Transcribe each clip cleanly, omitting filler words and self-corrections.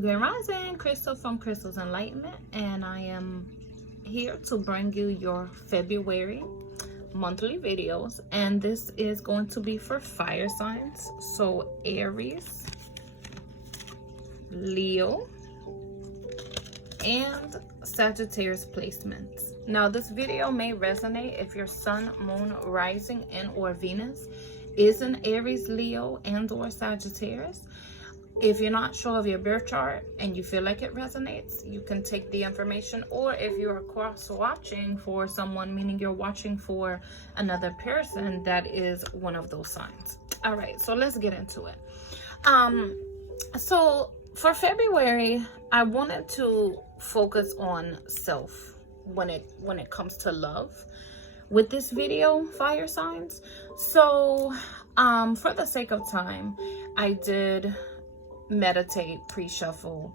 Grand Rising, Crystal from Crystal's Enlightenment, and I am here to bring you your February monthly videos, and this is going to be for fire signs, so Aries, Leo, and Sagittarius placements. Now this video may resonate if your sun, moon, rising, and or Venus is in Aries, Leo, and or Sagittarius. If you're not sure of your birth chart and you feel like it resonates, you can take the information, or if you're cross watching for someone, meaning you're watching for another person, that is one of those signs. All right, so let's get into it. So for February, I wanted to focus on self when it comes to love with this video, fire signs. So for the sake of time, I did meditate, pre-shuffle,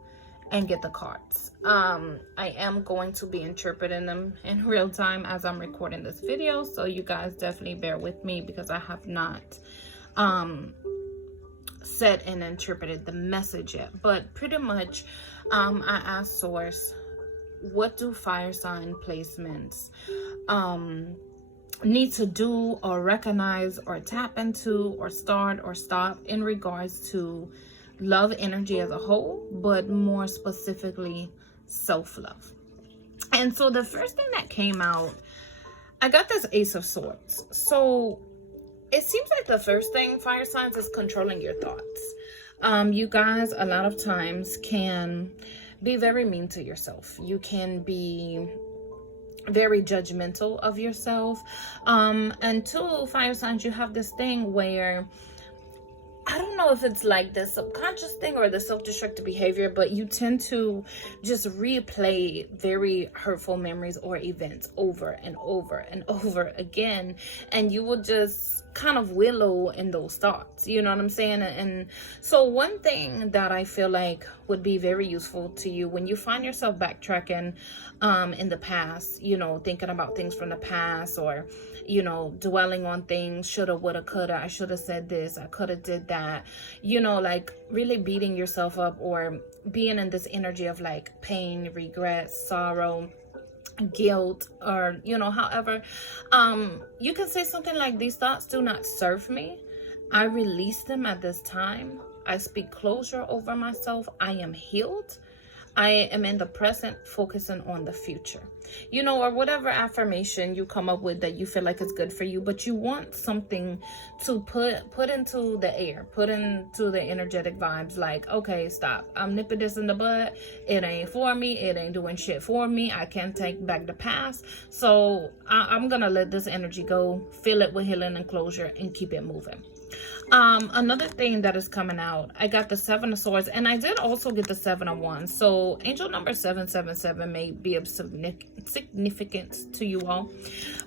and get the cards. I am going to be interpreting them in real time as I'm recording this video, so you guys definitely bear with me because I have not said and interpreted the message yet. But pretty much I asked source, what do fire sign placements need to do or recognize or tap into or start or stop in regards to love energy as a whole, but more specifically self-love. And so the first thing that came out, I got this Ace of Swords. So it seems like the first thing, fire signs, is controlling your thoughts. You guys a lot of times can be very mean to yourself. You can be very judgmental of yourself. And two, fire signs, you have this thing where, I don't know if it's like the subconscious thing or the self-destructive behavior, but you tend to just replay very hurtful memories or events over and over and over again. And you will just kind of wallow in those thoughts. You know what I'm saying? And so one thing that I feel like would be very useful to you when you find yourself backtracking in the past, you know, thinking about things from the past, or you know, dwelling on things, shoulda, woulda, coulda, I should have said this, I could have did that, you know, like really beating yourself up or being in this energy of like pain, regret, sorrow, guilt, or you know, however, you can say something like, these thoughts do not serve me, I release them at this time, I speak closure over myself, I am healed, I am in the present, focusing on the future, you know, or whatever affirmation you come up with that you feel like is good for you, but you want something to put into the air, put into the energetic vibes, like, okay, stop, I'm nipping this in the bud, it ain't for me, it ain't doing shit for me, I can't take back the past, so I'm gonna let this energy go, fill it with healing and closure, and keep it moving. Another thing that is coming out, I got the Seven of Swords, and I did also get the Seven of Wands. So angel number 777 may be of significance to you all,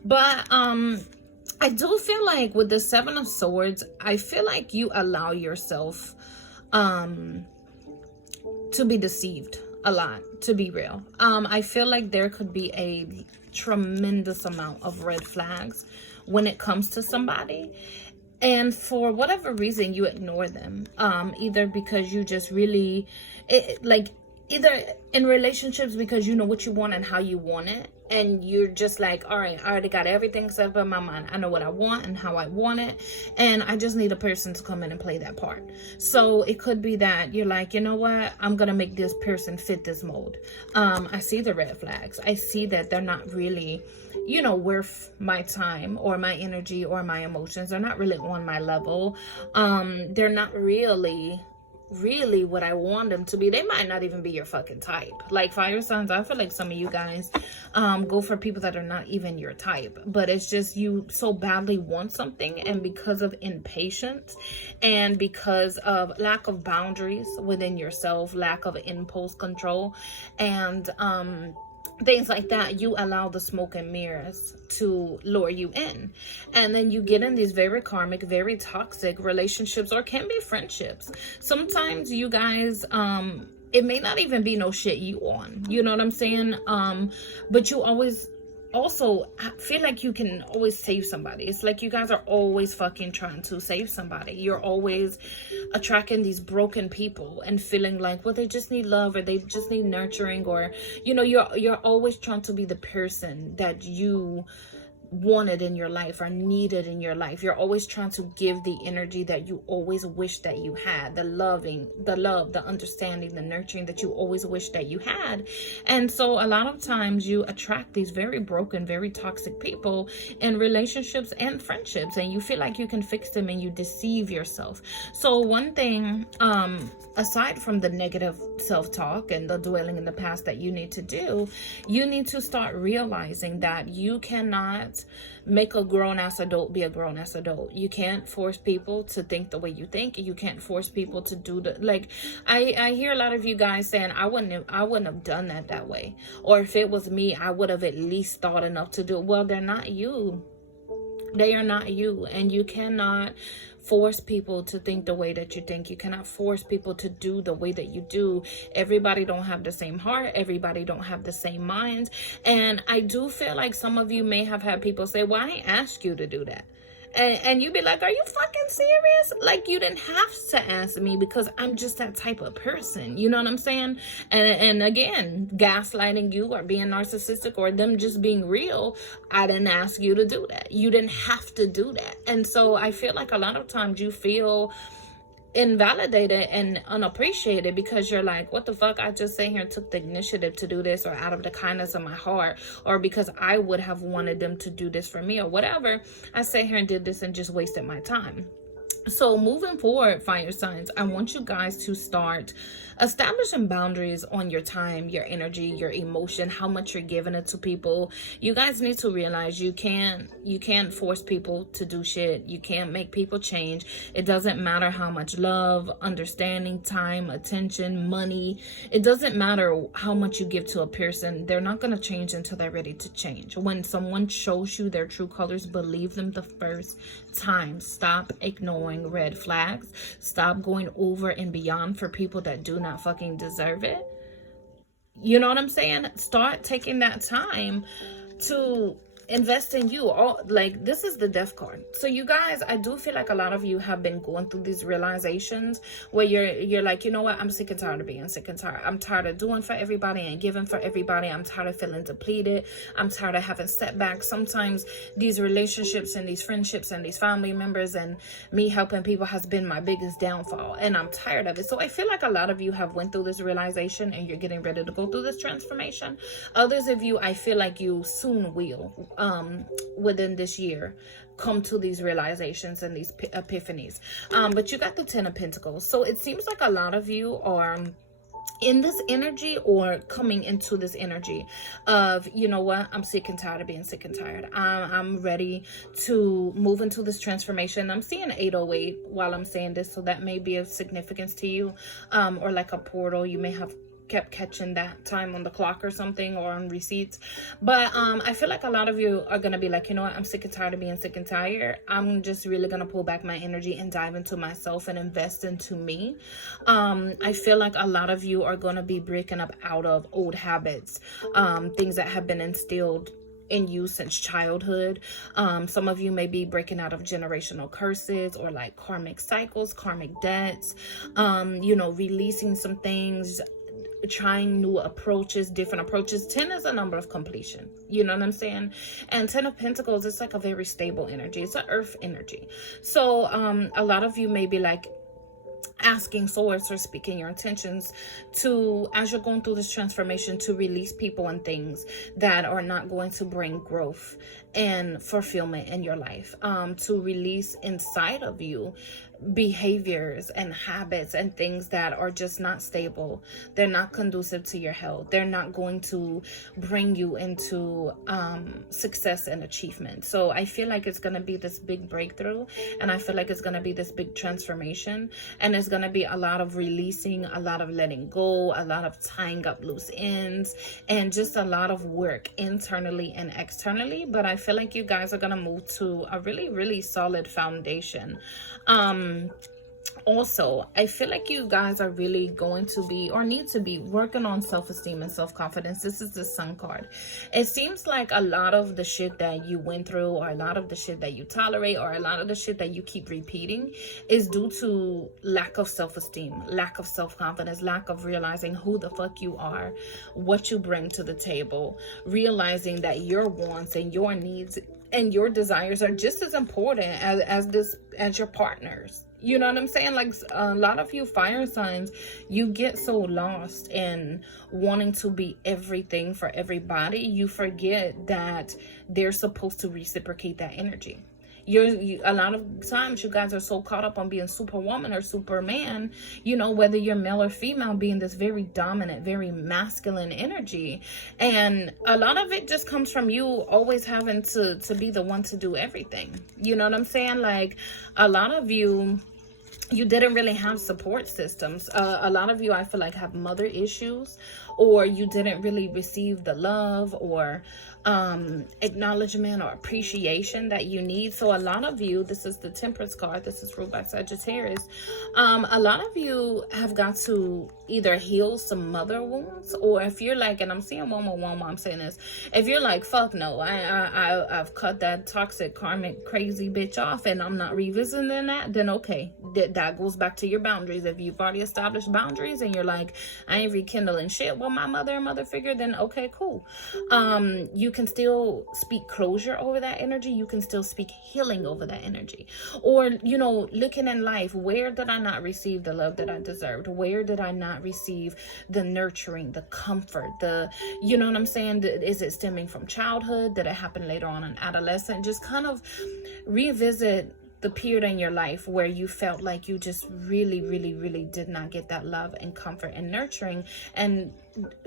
but I do feel like with the Seven of Swords, I feel like you allow yourself to be deceived a lot, to be real. I feel like there could be a tremendous amount of red flags when it comes to somebody, and for whatever reason you ignore them, either because you just really either in relationships because you know what you want and how you want it, and you're just like, all right, I already got everything set up in my mind, I know what I want and how I want it, and I just need a person to come in and play that part. So it could be that you're like, you know what, I'm gonna make this person fit this mold. I see the red flags, I see that they're not really, you know, worth my time or my energy or my emotions, they're not really on my level, they're not really what I want them to be. They might not even be your fucking type. Like fire signs, I feel like some of you guys go for people that are not even your type, but it's just you so badly want something, and because of impatience and because of lack of boundaries within yourself, lack of impulse control, and things like that, you allow the smoke and mirrors to lure you in, and then you get in these very karmic, very toxic relationships, or can be friendships. Sometimes you guys, it may not even be no shit you on, you know what I'm saying, but you always also feel like you can always save somebody. It's like you guys are always fucking trying to save somebody. You're always attracting these broken people and feeling like, well, they just need love, or they just need nurturing, or, you know, you're always trying to be the person that you wanted in your life or needed in your life. You're always trying to give the energy that you always wish that you had, the love, the understanding, the nurturing that you always wish that you had. And so a lot of times you attract these very broken, very toxic people in relationships and friendships, and you feel like you can fix them, and you deceive yourself. So one thing, aside from the negative self-talk and the dwelling in the past that you need to do, you need to start realizing that you cannot make a grown-ass adult be a grown-ass adult. You can't force people to think the way you think. You can't force people to do the, like, I hear a lot of you guys saying, I wouldn't have done that way, or if it was me, I would have at least thought enough to do it. Well, they're not you. They are not you, and you cannot force people to think the way that you think. You cannot force people to do the way that you do. Everybody don't have the same heart. Everybody don't have the same minds. And I do feel like some of you may have had people say, well, I didn't ask you to do that. And you'd be like, are you fucking serious? Like, you didn't have to ask me, because I'm just that type of person. You know what I'm saying? And again, gaslighting you, or being narcissistic, or them just being real. I didn't ask you to do that. You didn't have to do that. And so I feel like a lot of times you feel invalidated and unappreciated, because you're like, what the fuck, I just sat here and took the initiative to do this, or out of the kindness of my heart, or because I would have wanted them to do this for me, or whatever, I sat here and did this and just wasted my time. So moving forward, fire signs, I want you guys to start establishing boundaries on your time, your energy, your emotion, how much you're giving it to people. You guys need to realize you can't force people to do shit. You can't make people change. It doesn't matter how much love, understanding, time, attention, money. It doesn't matter how much you give to a person. They're not going to change until they're ready to change. When someone shows you their true colors, believe them the first time. Stop ignoring red flags. Stop going over and beyond for people that do not fucking deserve it. You know what I'm saying? Start taking that time to invest in you. All, like, this is the death card. So you guys, I do feel like a lot of you have been going through these realizations where you're like, you know what, I'm sick and tired of being sick and tired. I'm tired of doing for everybody and giving for everybody. I'm tired of feeling depleted. I'm tired of having setbacks. Sometimes these relationships and these friendships and these family members and me helping people has been my biggest downfall, and I'm tired of it. So I feel like a lot of you have went through this realization and you're getting ready to go through this transformation. Others of you, I feel like you soon will, within this year, come to these realizations and these epiphanies. But you got the 10 of Pentacles. So it seems like a lot of you are in this energy, or coming into this energy of, you know what, I'm sick and tired of being sick and tired. I'm ready to move into this transformation. I'm seeing 808 while I'm saying this, so that may be of significance to you, or like a portal. You may have kept catching that time on the clock or something, or on receipts. But I feel like a lot of you are gonna be like, you know what, I'm sick and tired of being sick and tired. I'm just really gonna pull back my energy and dive into myself and invest into me. I feel like a lot of you are gonna be breaking up out of old habits, things that have been instilled in you since childhood. Some of you may be breaking out of generational curses, or like karmic cycles, karmic debts, you know, releasing some things, trying new approaches, different approaches. 10 is a number of completion. You know what I'm saying? And 10 of Pentacles, it's like a very stable energy. It's an earth energy. So a lot of you may be like asking source or speaking your intentions to, as you're going through this transformation, to release people and things that are not going to bring growth and fulfillment in your life, to release inside of you behaviors and habits and things that are just not stable. They're not conducive to your health. They're not going to bring you into success and achievement. So I feel like it's going to be this big breakthrough, and I feel like it's going to be this big transformation, and it's going to be a lot of releasing, a lot of letting go, a lot of tying up loose ends, and just a lot of work internally and externally. But I feel like you guys are going to move to a really, really solid foundation. Also, I feel like you guys are really going to be, or need to be, working on self-esteem and self-confidence. This is the Sun card. It seems like a lot of the shit that you went through, or a lot of the shit that you tolerate, or a lot of the shit that you keep repeating is due to lack of self-esteem, lack of self-confidence, lack of realizing who the fuck you are, what you bring to the table, realizing that your wants and your needs and your desires are just as important as your partners. You know what I'm saying? Like, a lot of you fire signs, you get so lost in wanting to be everything for everybody, you forget that they're supposed to reciprocate that energy. A lot of times you guys are so caught up on being superwoman or superman, you know, whether you're male or female, being this very dominant, very masculine energy. And a lot of it just comes from you always having to be the one to do everything. You know what I'm saying? Like, a lot of you didn't really have support systems. A lot of you, I feel like, have mother issues, or you didn't really receive the love or acknowledgement or appreciation that you need. So a lot of you, this is the Temperance card, this is ruled by Sagittarius. A lot of you have got to either heal some mother wounds, or if you're like, and I'm seeing one while I'm saying this, if you're like, fuck no, I've cut that toxic karmic crazy bitch off and I'm not revisiting that, then okay, that goes back to your boundaries. If you've already established boundaries and you're like, I ain't rekindling shit with my mother figure, then okay, cool. You can still speak closure over that energy. You can still speak healing over that energy. Or, you know, looking in life, where did I not receive the love that I deserved? Where did I not receive the nurturing, the comfort, you know what I'm saying? Is it stemming from childhood? Did it happen later on in adolescence? Just kind of revisit the period in your life where you felt like you just really did not get that love and comfort and nurturing, and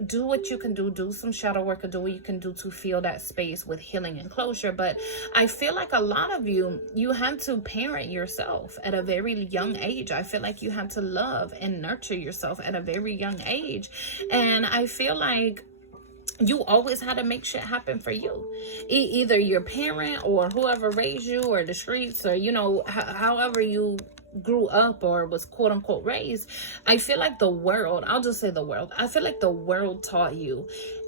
do what you can do some shadow work, or do what you can do to feel that space with healing and closure. But I feel like a lot of you had to parent yourself at a very young age. I feel like you had to love and nurture yourself at a very young age, and I feel like you always had to make shit happen for you. Either your parent or whoever raised you, or the streets, or, you know, however you grew up or was quote unquote raised. I feel like the world, I'll just say the world, I feel like the world taught you,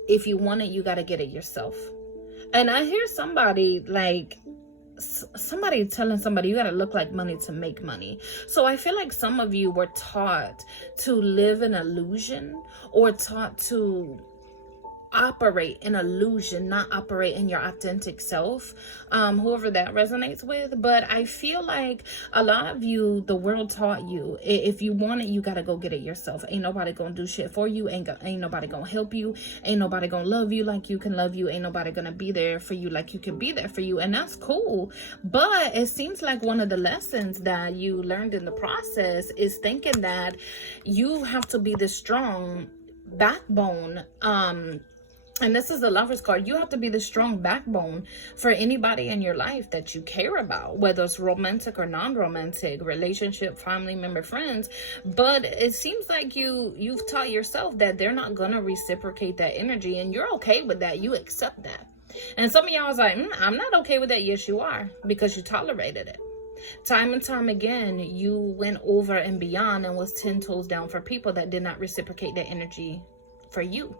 if you want it, you got to get it yourself. And I hear somebody telling somebody, you gotta look like money to make money. So I feel like some of you were taught to live in illusion, or taught to operate in illusion, not operate in your authentic self, whoever that resonates with. But I feel like a lot of you, the world taught you, if you want it, you gotta go get it yourself. Ain't nobody gonna do shit for you, ain't nobody gonna help you, ain't nobody gonna love you like you can love you, ain't nobody gonna be there for you like you can be there for you. And that's cool, but it seems like one of the lessons that you learned in the process is thinking that you have to be the strong backbone. And this is the Lover's card. You have to be the strong backbone for anybody in your life that you care about, whether it's romantic or non-romantic, relationship, family member, friends. But it seems like you've taught yourself that they're not going to reciprocate that energy, and you're okay with that. You accept that. And some of y'all was like, I'm not okay with that. Yes, you are, because you tolerated it. Time and time again, you went over and beyond and was 10 toes down for people that did not reciprocate that energy for you.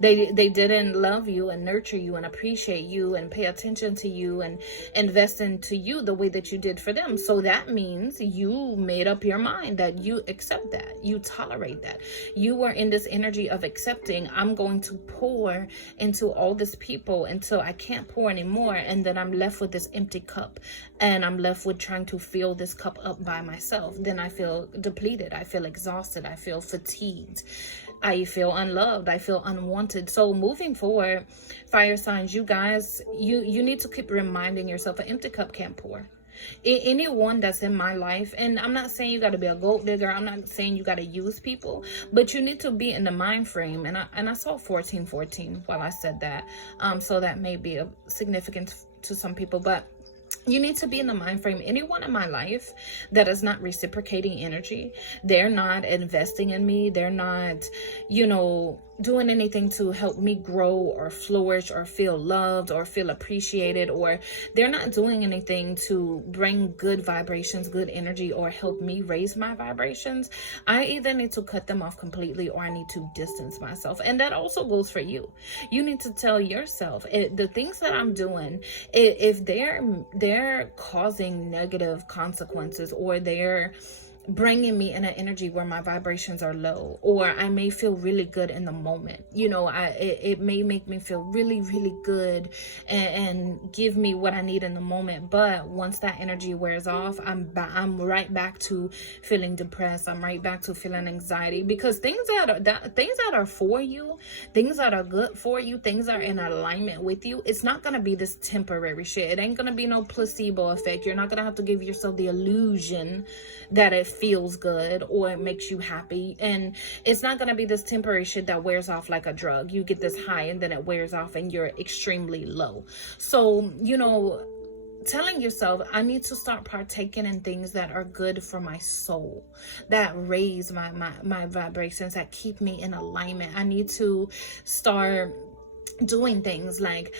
They didn't love you and nurture you and appreciate you and pay attention to you and invest into you the way that you did for them. So that means you made up your mind that you accept that. You tolerate that. You were in this energy of accepting, I'm going to pour into all these people until I can't pour anymore. And then I'm left with this empty cup, and I'm left with trying to fill this cup up by myself. Then I feel depleted. I feel exhausted. I feel fatigued. I feel unloved. I feel unwanted. So moving forward, fire signs, you guys, you need to keep reminding yourself an empty cup can't pour. Anyone that's in my life, and I'm not saying you got to be a gold digger, I'm not saying you got to use people, but you need to be in the mind frame. And I saw 1414 while I said that, so that may be significant to some people, but you need to be in the mind frame. Anyone in my life that is not reciprocating energy, they're not investing in me, they're not, doing anything to help me grow or flourish or feel loved or feel appreciated, or they're not doing anything to bring good vibrations, good energy, or help me raise my vibrations, I either need to cut them off completely or I need to distance myself. And that also goes for you. You need to tell yourself, the things that I'm doing, if they're causing negative consequences, or they're bringing me in an energy where my vibrations are low, or I may feel really good in the moment, it may make me feel really, really good and give me what I need in the moment. But once that energy wears off, I'm right back to feeling depressed. I'm right back to feeling anxiety, because things that are for you, things that are good for you, things that are in alignment with you, it's not gonna be this temporary shit. It ain't gonna be no placebo effect. You're not gonna have to give yourself the illusion that it feels good or it makes you happy, and it's not going to be this temporary shit that wears off like a drug. You get this high and then it wears off and you're extremely low. So telling yourself, I need to start partaking in things that are good for my soul, that raise my vibrations, that keep me in alignment. I need to start doing things like,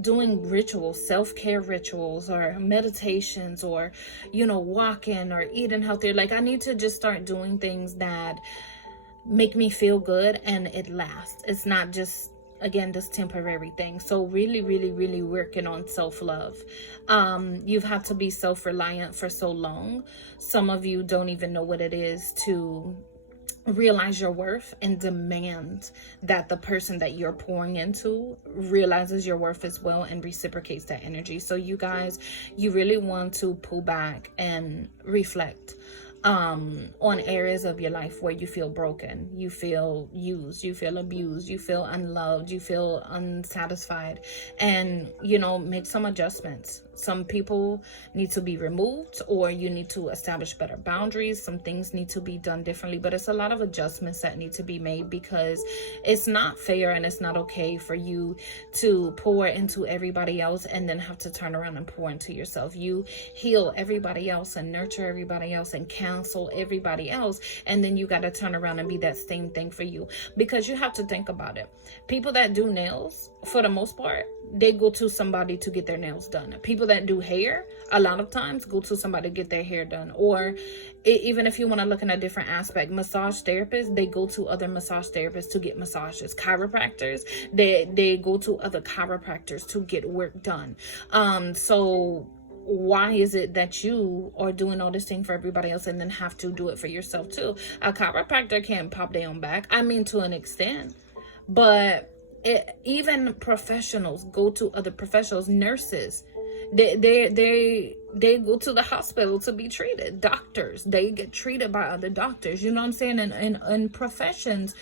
doing rituals, self-care rituals, or meditations, or, walking or eating healthier. Like, I need to just start doing things that make me feel good and it lasts. It's not just, again, this temporary thing. So really, really, really working on self-love. You've had to be self-reliant for so long. Some of you don't even know what it is to realize your worth and demand that the person that you're pouring into realizes your worth as well and reciprocates that energy. So you guys, you really want to pull back and reflect on areas of your life where you feel broken, you feel used, you feel abused, you feel unloved, you feel unsatisfied, and make some adjustments. Some people need to be removed, or you need to establish better boundaries. Some things need to be done differently, but it's a lot of adjustments that need to be made, because it's not fair and it's not okay for you to pour into everybody else and then have to turn around and pour into yourself. You heal everybody else and nurture everybody else and counsel everybody else, and then you got to turn around and be that same thing for you. Because you have to think about it. People that do nails, for the most part, they go to somebody to get their nails done. People that do hair, a lot of times go to somebody to get their hair done. Or even if you want to look in a different aspect, massage therapists, they go to other massage therapists to get massages. Chiropractors, they go to other chiropractors to get work done. So why is it that you are doing all this thing for everybody else and then have to do it for yourself too? A chiropractor can't pop their own back. I mean, to an extent, but even professionals go to other professionals. Nurses, they go to the hospital to be treated. Doctors, they get treated by other doctors. You know what I'm saying? And professionals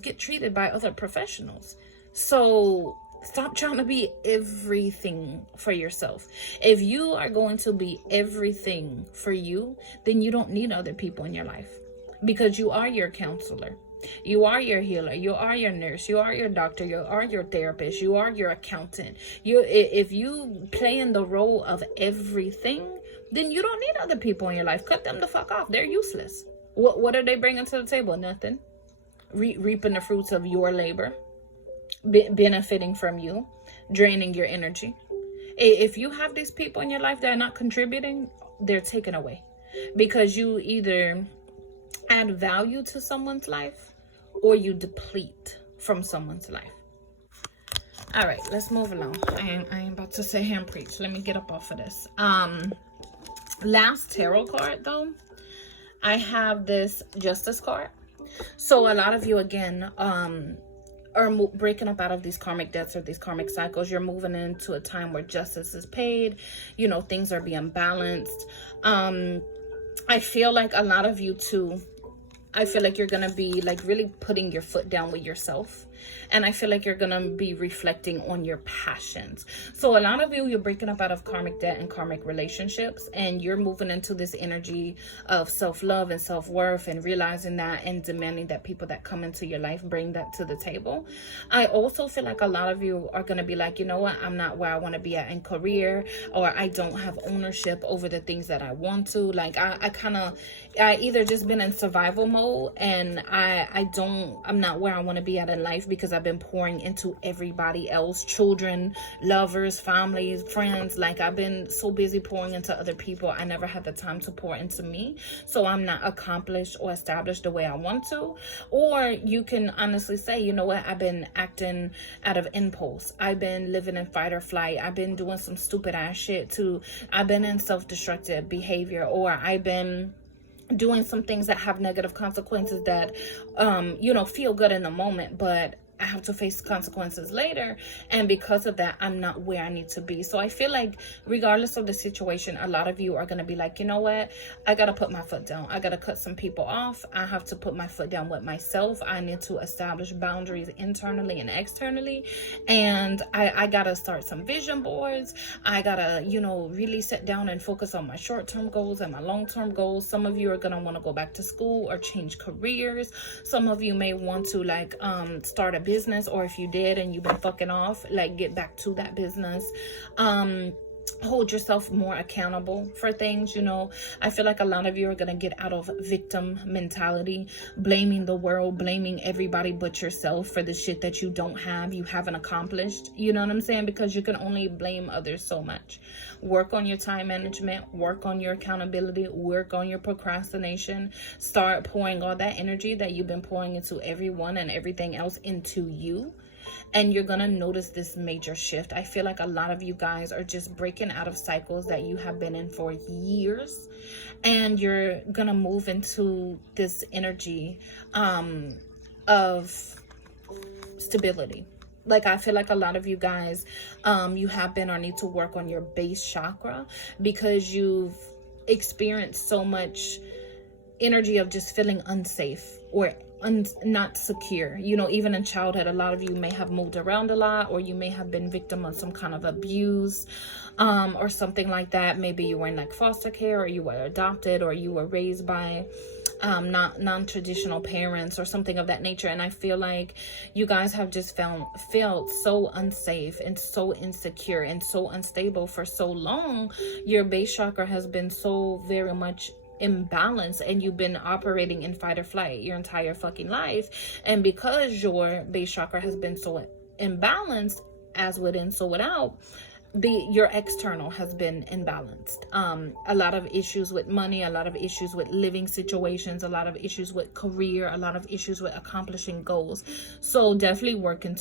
get treated by other professionals. So stop trying to be everything for yourself. If you are going to be everything for you, then you don't need other people in your life, because you are your counselor. You are your healer. You are your nurse. You are your doctor. You are your therapist. You are your accountant. If you play in the role of everything, then you don't need other people in your life. Cut them the fuck off. They're useless. What are they bringing to the table? Nothing. Reaping the fruits of your labor, benefiting from you, draining your energy. If you have these people in your life that are not contributing, they're taken away, because you either add value to someone's life or you deplete from someone's life. All right, let's move along. I ain't about to sit here and preach. Let me get up off of this. Last tarot card though, I have this Justice card. So a lot of you, again, are breaking up out of these karmic debts or these karmic cycles. You're moving into a time where justice is paid. Things are being balanced. I feel like a lot of you too, I feel like you're going to be like really putting your foot down with yourself And I feel like you're going to be reflecting on your passions. So a lot of you, you're breaking up out of karmic debt and karmic relationships, and you're moving into this energy of self-love and self-worth, and realizing that and demanding that people that come into your life bring that to the table. I also feel like a lot of you are going to be like, you know what, I'm not where I want to be at in career, or I don't have ownership over the things that I want to. Like I either just been in survival mode, and I'm not where I want to be at in life because I've been pouring into everybody else, children, lovers, families, friends. Like I've been so busy pouring into other people, I never had the time to pour into me. So I'm not accomplished or established the way I want to. Or you can honestly say, you know what, I've been acting out of impulse. I've been living in fight or flight. I've been doing some stupid ass shit too. I've been in self-destructive behavior, or I've been doing some things that have negative consequences that, feel good in the moment, but I have to face consequences later. And because of that, I'm not where I need to be. So I feel like regardless of the situation, a lot of you are going to be like, you know what? I got to put my foot down. I got to cut some people off. I have to put my foot down with myself. I need to establish boundaries internally and externally. And I got to start some vision boards. I got to, really sit down and focus on my short-term goals and my long-term goals. Some of you are going to want to go back to school or change careers. Some of you may want to start a business, or if you did and you've been fucking off, like get back to that business. Hold yourself more accountable for things. I feel like a lot of you are going to get out of victim mentality, blaming the world, blaming everybody but yourself for the shit that you haven't accomplished. You know what I'm saying? Because you can only blame others so much. Work on your time management, work on your accountability, work on your procrastination. Start pouring all that energy that you've been pouring into everyone and everything else into you. And you're going to notice this major shift. I feel like a lot of you guys are just breaking out of cycles that you have been in for years. And you're going to move into this energy of stability. Like I feel like a lot of you guys, you have been or need to work on your base chakra, because you've experienced so much energy of just feeling unsafe or not secure. Even in childhood, a lot of you may have moved around a lot, or you may have been victim of some kind of abuse or something like that. Maybe you were in like foster care, or you were adopted, or you were raised by non-traditional parents or something of that nature. And I feel like you guys have just felt so unsafe and so insecure and so unstable for so long. Your base chakra has been so very much imbalance, and you've been operating in fight or flight your entire fucking life. And because your base chakra has been so imbalanced, as within so without, your external has been imbalanced. A lot of issues with money, a lot of issues with living situations, a lot of issues with career, a lot of issues with accomplishing goals. So definitely work on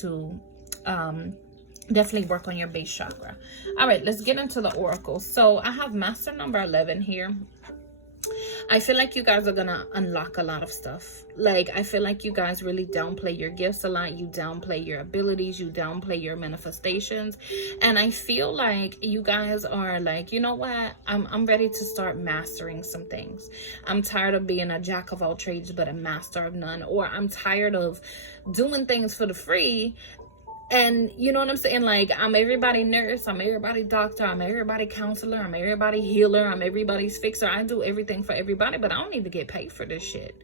your base chakra. All right, let's get into the oracle. So I have master number 11 here. I feel like you guys are gonna unlock a lot of stuff. Like, I feel like you guys really downplay your gifts a lot. You downplay your abilities. You downplay your manifestations. And I feel like you guys are like, you know what? I'm ready to start mastering some things. I'm tired of being a jack of all trades, but a master of none. Or I'm tired of doing things for the free. And you know what I'm saying? Like, I'm everybody nurse, I'm everybody doctor, I'm everybody counselor, I'm everybody healer, I'm everybody's fixer. I do everything for everybody, but I don't even get paid for this shit.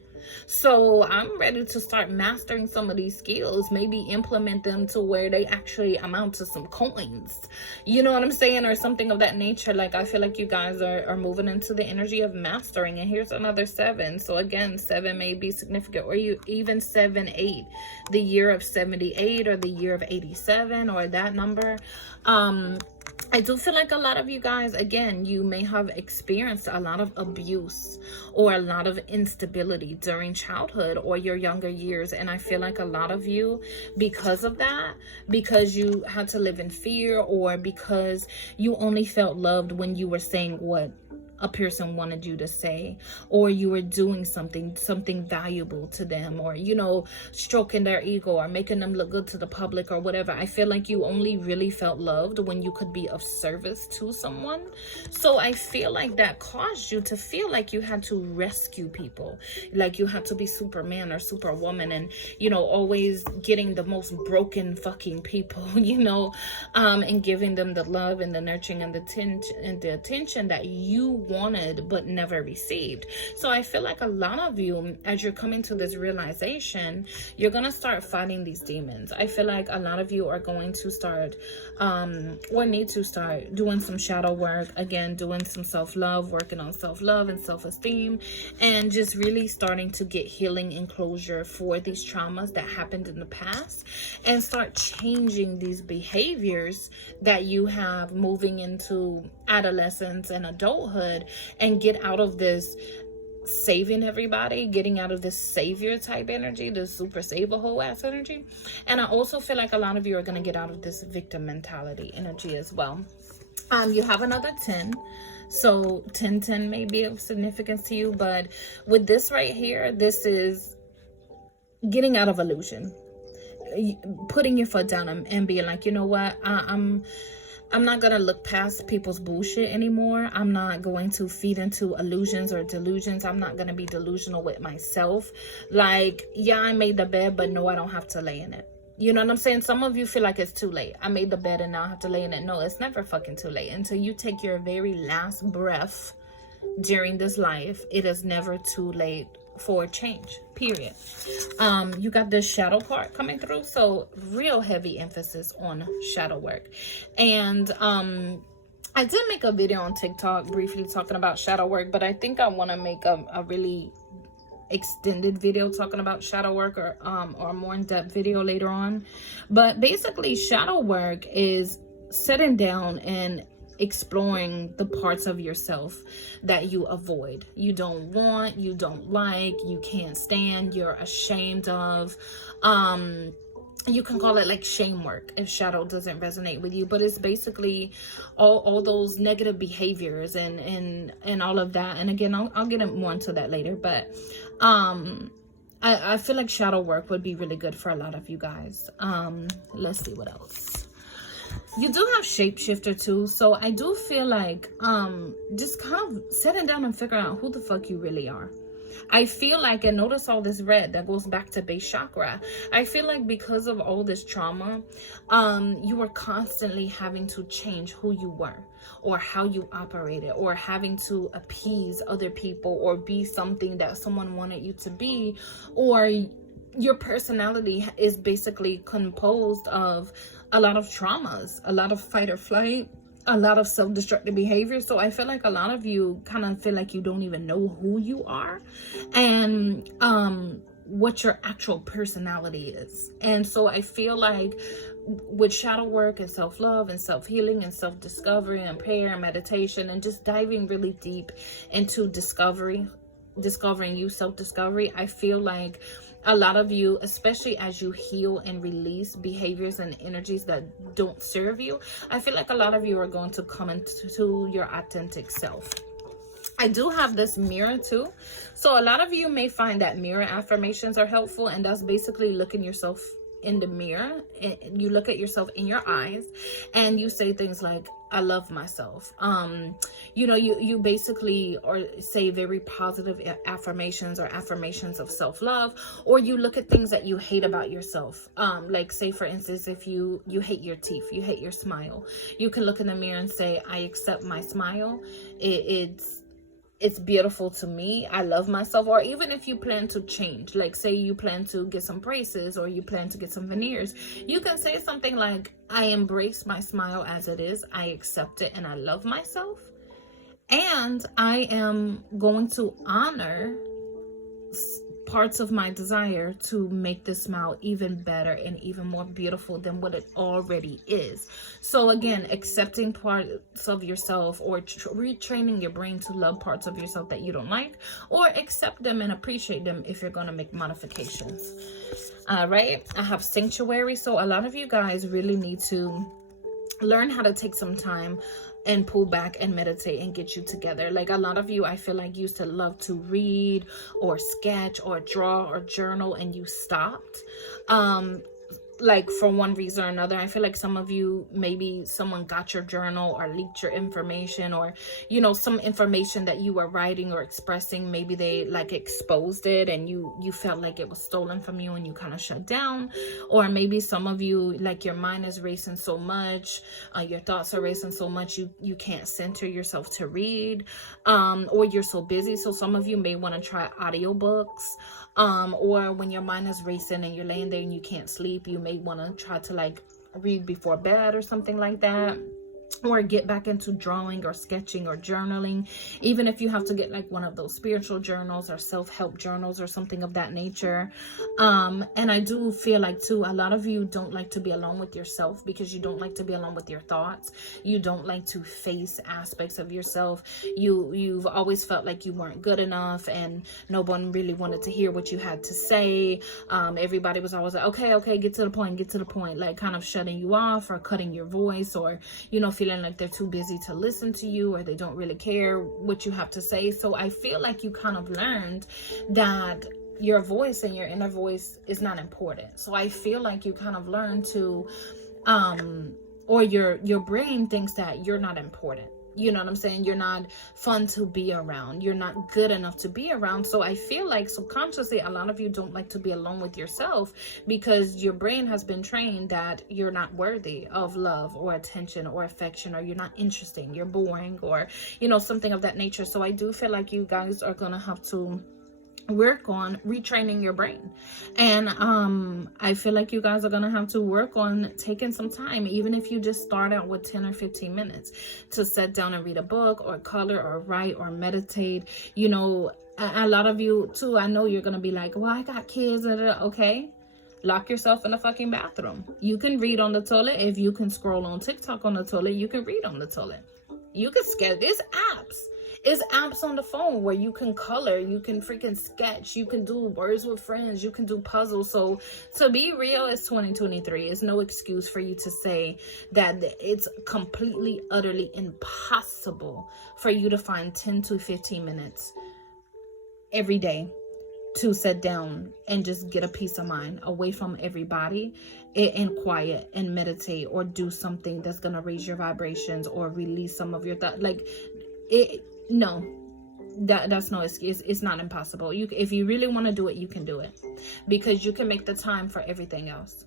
So I'm ready to start mastering some of these skills, maybe implement them to where they actually amount to some coins. You know what I'm saying? Or something of that nature. Like, I feel like you guys are moving into the energy of mastering. And here's another 7. So again, 7 may be significant, or you even 7-8, the year of 78, or the year of 87, or that number. I do feel like a lot of you guys, again, you may have experienced a lot of abuse or a lot of instability during childhood or your younger years. And I feel like a lot of you, because of that, because you had to live in fear, or because you only felt loved when you were saying what a person wanted you to say, or you were doing something valuable to them, or, you know, stroking their ego or making them look good to the public or whatever. I feel like you only really felt loved when you could be of service to someone. So I feel like that caused you to feel like you had to rescue people, like you had to be Superman or Superwoman, and, you know, always getting the most broken fucking people, you know, and giving them the love and the nurturing and the attention that you wanted but never received. So I feel like a lot of you, as you're coming to this realization, you're gonna start fighting these demons. I feel like a lot of you are going to start or need to start doing some shadow work, again, doing some self-love, working on self-love and self-esteem, and just really starting to get healing and closure for these traumas that happened in the past, and start changing these behaviors that you have moving into adolescence and adulthood, and get out of this saving everybody, getting out of this savior type energy, this super save a whole ass energy. And I also feel like a lot of you are going to get out of this victim mentality energy as well. You have another 10, so 10 may be of significance to you, but with this right here, this is getting out of illusion, putting your foot down and being like, you know what, I'm not going to look past people's bullshit anymore. I'm not going to feed into illusions or delusions. I'm not going to be delusional with myself. Like, yeah, I made the bed, but no, I don't have to lay in it. You know what I'm saying? Some of you feel like it's too late. I made the bed and now I have to lay in it. No, it's never fucking too late. Until you take your very last breath during this life, it is never too late for change, period. You got this shadow card coming through, so real heavy emphasis on shadow work. And I did make a video on TikTok briefly talking about shadow work, but I think I want to make a really extended video talking about shadow work, or a more in-depth video later on. But basically, shadow work is sitting down and exploring the parts of yourself that you avoid, you don't want, you don't like, you can't stand, you're ashamed of. You can call it like shame work if shadow doesn't resonate with you, but it's basically all those negative behaviors and all of that. And again, I'll get more into that later, but I feel like shadow work would be really good for a lot of you guys. Let's see what else. You do have shapeshifter too, so I do feel like just kind of sitting down and figuring out who the fuck you really are. I feel like, and notice all this red that goes back to base chakra, I feel like because of all this trauma, you were constantly having to change who you were, or how you operated, or having to appease other people, or be something that someone wanted you to be, or your personality is basically composed of a lot of traumas, a lot of fight or flight, a lot of self-destructive behavior. So I feel like a lot of you kind of feel like you don't even know who you are and what your actual personality is. And so I feel like with shadow work and self-love and self-healing and self-discovery and prayer and meditation and just diving really deep into discovering you, self-discovery, I feel like a lot of you, especially as you heal and release behaviors and energies that don't serve you, I feel like a lot of you are going to come into your authentic self. I do have this mirror too. So a lot of you may find that mirror affirmations are helpful, and that's basically looking yourself in the mirror, and you look at yourself in your eyes and you say things like, I love myself. You know, you basically or say very positive affirmations or affirmations of self-love, or you look at things that you hate about yourself. Like say for instance, if you hate your teeth, you hate your smile, you can look in the mirror and say, I accept my smile. It's beautiful to me. I love myself. Or even if you plan to change, like say you plan to get some braces or you plan to get some veneers, you can say something like, I embrace my smile as it is. I accept it and I love myself. And I am going to honor parts of my desire to make the smile even better and even more beautiful than what it already is. So again, accepting parts of yourself, or retraining your brain to love parts of yourself that you don't like, or accept them and appreciate them if you're going to make modifications. All right, I have sanctuary. So a lot of you guys really need to learn how to take some time and pull back and meditate and get you together. Like a lot of you, I feel like used to love to read or sketch or draw or journal, and you stopped. Like for one reason or another. I feel like some of you, maybe someone got your journal or leaked your information, or some information that you were writing or expressing, maybe they like exposed it and you felt like it was stolen from you and you kind of shut down. Or maybe some of you, like your mind is racing so much, your thoughts are racing so much, you can't center yourself to read, or you're so busy. So some of you may want to try audiobooks, or when your mind is racing and you're laying there and you can't sleep, you may want to try to like read before bed or something like that, or get back into drawing or sketching or journaling, even if you have to get like one of those spiritual journals or self-help journals or something of that nature. And I do feel like too, a lot of you don't like to be alone with yourself, because you don't like to be alone with your thoughts. You don't like to face aspects of yourself. You've always felt like you weren't good enough and no one really wanted to hear what you had to say. Everybody was always like, okay, get to the point, like kind of shutting you off or cutting your voice, or feeling like they're too busy to listen to you, or they don't really care what you have to say. So I feel like you kind of learned that your voice and your inner voice is not important. So I feel like you kind of learned to, or your brain thinks that you're not important. You know what I'm saying? You're not fun to be around. You're not good enough to be around. So I feel like subconsciously, a lot of you don't like to be alone with yourself, because your brain has been trained that you're not worthy of love or attention or affection, or you're not interesting, you're boring, or, something of that nature. So I do feel like you guys are going to have to work on retraining your brain. And I feel like you guys are gonna have to work on taking some time, even if you just start out with 10 or 15 minutes to sit down and read a book or color or write or meditate. A lot of you too, I know you're gonna be like, well, I got kids. Okay, lock yourself in the fucking bathroom. You can read on the toilet. If you can scroll on TikTok on the toilet, you can read on the toilet. You can sketch. There's apps. It's apps on the phone where you can color, you can freaking sketch, you can do words with friends, you can do puzzles. So to be real, it's 2023. It's no excuse for you to say that it's completely, utterly impossible for you to find 10 to 15 minutes every day to sit down and just get a peace of mind away from everybody and quiet and meditate, or do something that's going to raise your vibrations or release some of your thoughts. No, that's no excuse. It's not impossible. If you really want to do it, you can do it, because you can make the time for everything else.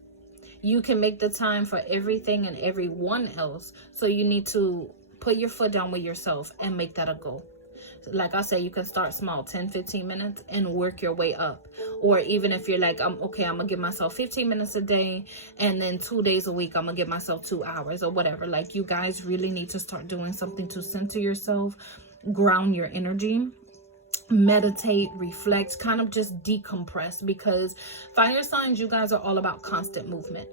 You can make the time for everything and everyone else. So you need to put your foot down with yourself and make that a goal. Like I say, you can start small, 10, 15 minutes, and work your way up. Or even if you're like, I'm going to give myself 15 minutes a day, and then 2 days a week, I'm going to give myself 2 hours or whatever. Like, you guys really need to start doing something to center yourself, ground your energy, meditate, reflect, kind of just decompress, because fire signs, you guys are all about constant movement.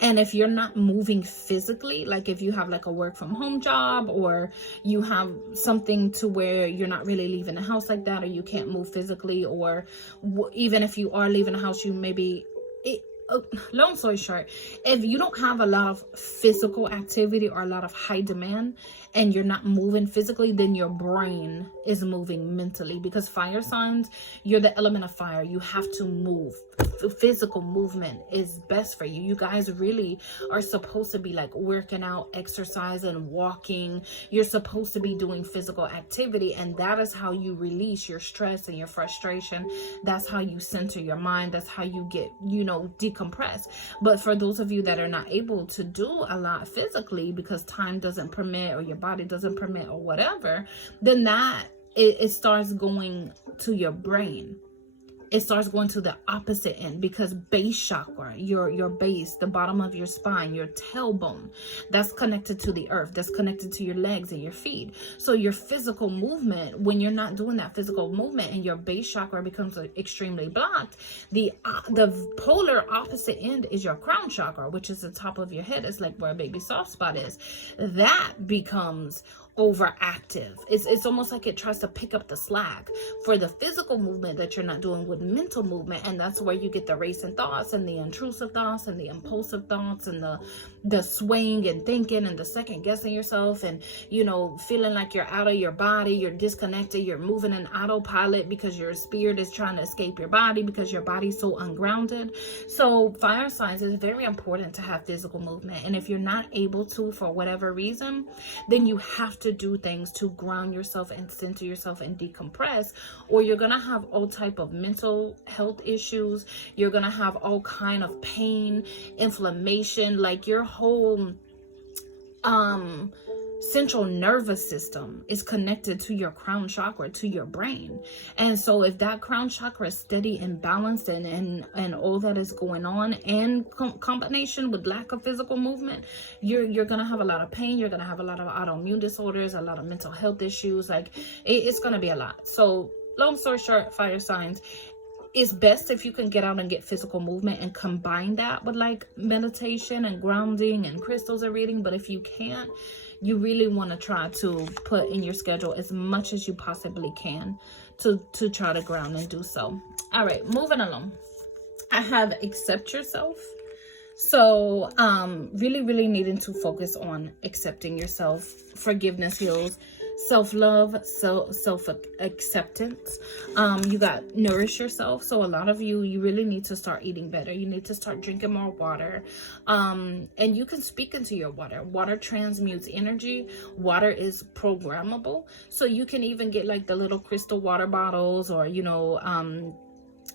And if you're not moving physically, like if you have like a work from home job, or you have something to where you're not really leaving the house like that, or you can't move physically, or even if you are leaving the house, you maybe long story short, if you don't have a lot of physical activity or a lot of high demand, and you're not moving physically, then your brain is moving mentally, because fire signs, you're the element of fire. You have to move. Physical movement is best for you. You guys really are supposed to be like working out, exercising, walking. You're supposed to be doing physical activity, and that is how you release your stress and your frustration. That's how you center your mind. That's how you get, decompress. But for those of you that are not able to do a lot physically because time doesn't permit, or your body doesn't permit, or whatever, then it starts going to your brain. It starts going to the opposite end, because base chakra, your base, the bottom of your spine, your tailbone, that's connected to the earth, that's connected to your legs and your feet. So your physical movement, when you're not doing that physical movement and your base chakra becomes extremely blocked, the polar opposite end is your crown chakra, which is the top of your head. It's like where a baby soft spot is. That becomes overactive. It's almost like it tries to pick up the slack for the physical movement that you're not doing with mental movement. And that's where you get the racing thoughts and the intrusive thoughts and the impulsive thoughts and the swaying and thinking and the second guessing yourself, and feeling like you're out of your body, you're disconnected, you're moving in autopilot because your spirit is trying to escape your body because your body's so ungrounded. So fire signs, is very important to have physical movement, and if you're not able to for whatever reason, then you have to do things to ground yourself and center yourself and decompress, or you're gonna have all type of mental health issues. You're gonna have all kind of pain, inflammation, like your whole central nervous system is connected to your crown chakra, to your brain. And so if that crown chakra is steady and balanced and all that is going on in combination with lack of physical movement, you're gonna have a lot of pain, you're gonna have a lot of autoimmune disorders, a lot of mental health issues. Like it's gonna be a lot. So long story short, fire signs, it's best if you can get out and get physical movement and combine that with like meditation and grounding and crystals and reading. But if you can't, you really want to try to put in your schedule as much as you possibly can to try to ground and do so. All right, moving along. I have accept yourself. So really needing to focus on accepting yourself. Forgiveness heals. Self-love, self-acceptance. You got nourish yourself. So a lot of you really need to start eating better. You need to start drinking more water. And you can speak into your water. Water transmutes energy. Water is programmable. So you can even get like the little crystal water bottles, or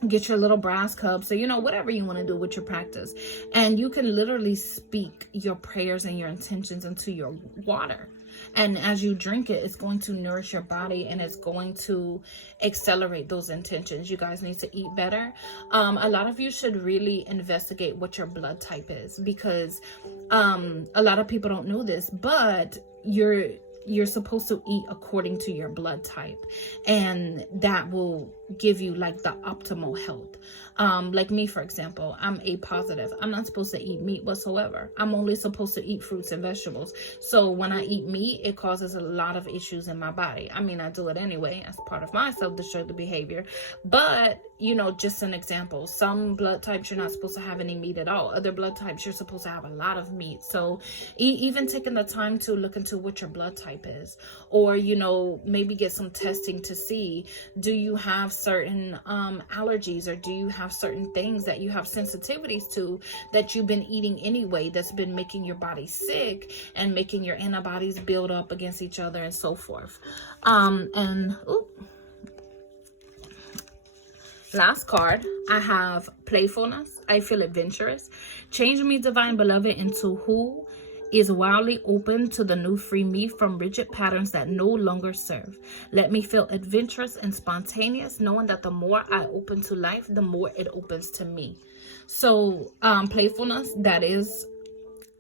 get your little brass cups, or whatever you want to do with your practice, and you can literally speak your prayers and your intentions into your water. And as you drink it, it's going to nourish your body and it's going to accelerate those intentions. You guys need to eat better. A lot of you should really investigate what your blood type is, because a lot of people don't know this, but you're supposed to eat according to your blood type, and that will give you like the optimal health. Like me, for example, I'm A positive. I'm not supposed to eat meat whatsoever. I'm only supposed to eat fruits and vegetables. So when I eat meat, it causes a lot of issues in my body. I mean, I do it anyway as part of my self-destructive behavior, but just an example. Some blood types, you're not supposed to have any meat at all. Other blood types, you're supposed to have a lot of meat. So even taking the time to look into what your blood type is, or maybe get some testing to see, do you have certain allergies, or do you have certain things that you have sensitivities to that you've been eating anyway, that's been making your body sick and making your antibodies build up against each other and so forth. Last card, I have playfulness. I feel adventurous. Change me, divine beloved, into who is wildly open to the new, free me from rigid patterns that no longer serve. Let me feel adventurous and spontaneous, knowing that the more I open to life, the more it opens to me. So playfulness, that is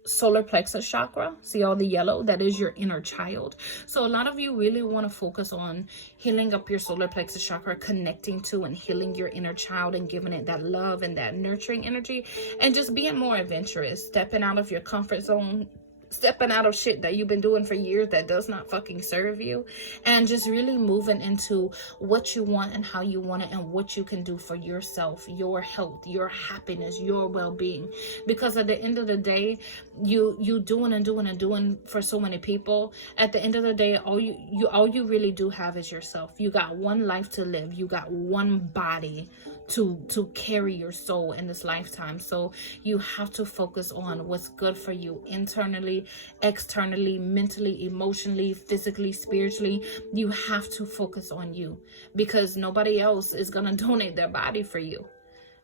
solar plexus chakra. See all the yellow? That is your inner child. So a lot of you really want to focus on healing up your solar plexus chakra, connecting to and healing your inner child and giving it that love and that nurturing energy, and just being more adventurous, stepping out of your comfort zone, stepping out of shit that you've been doing for years that does not fucking serve you, and just really moving into what you want and how you want it and what you can do for yourself, your health, your happiness, your well-being. Because at the end of the day, you doing for so many people. At the end of the day, all you really do have is yourself. You got one life to live. You got one body to carry your soul in this lifetime. So you have to focus on what's good for you internally, externally, mentally, emotionally, physically, spiritually. You have to focus on you, because nobody else is going to donate their body for you.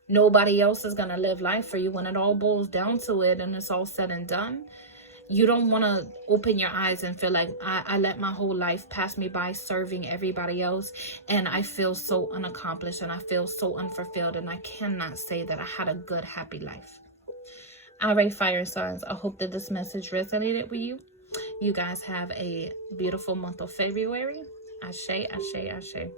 Nobody else is going to live life for you. When it all boils down to it and it's all said and done, you don't want to open your eyes and feel like I let my whole life pass me by serving everybody else, and I feel so unaccomplished and I feel so unfulfilled, and I cannot say that I had a good, happy life. All right, fire signs, I hope that this message resonated with you. You guys have a beautiful month of February. Ashe, ashe, ashe.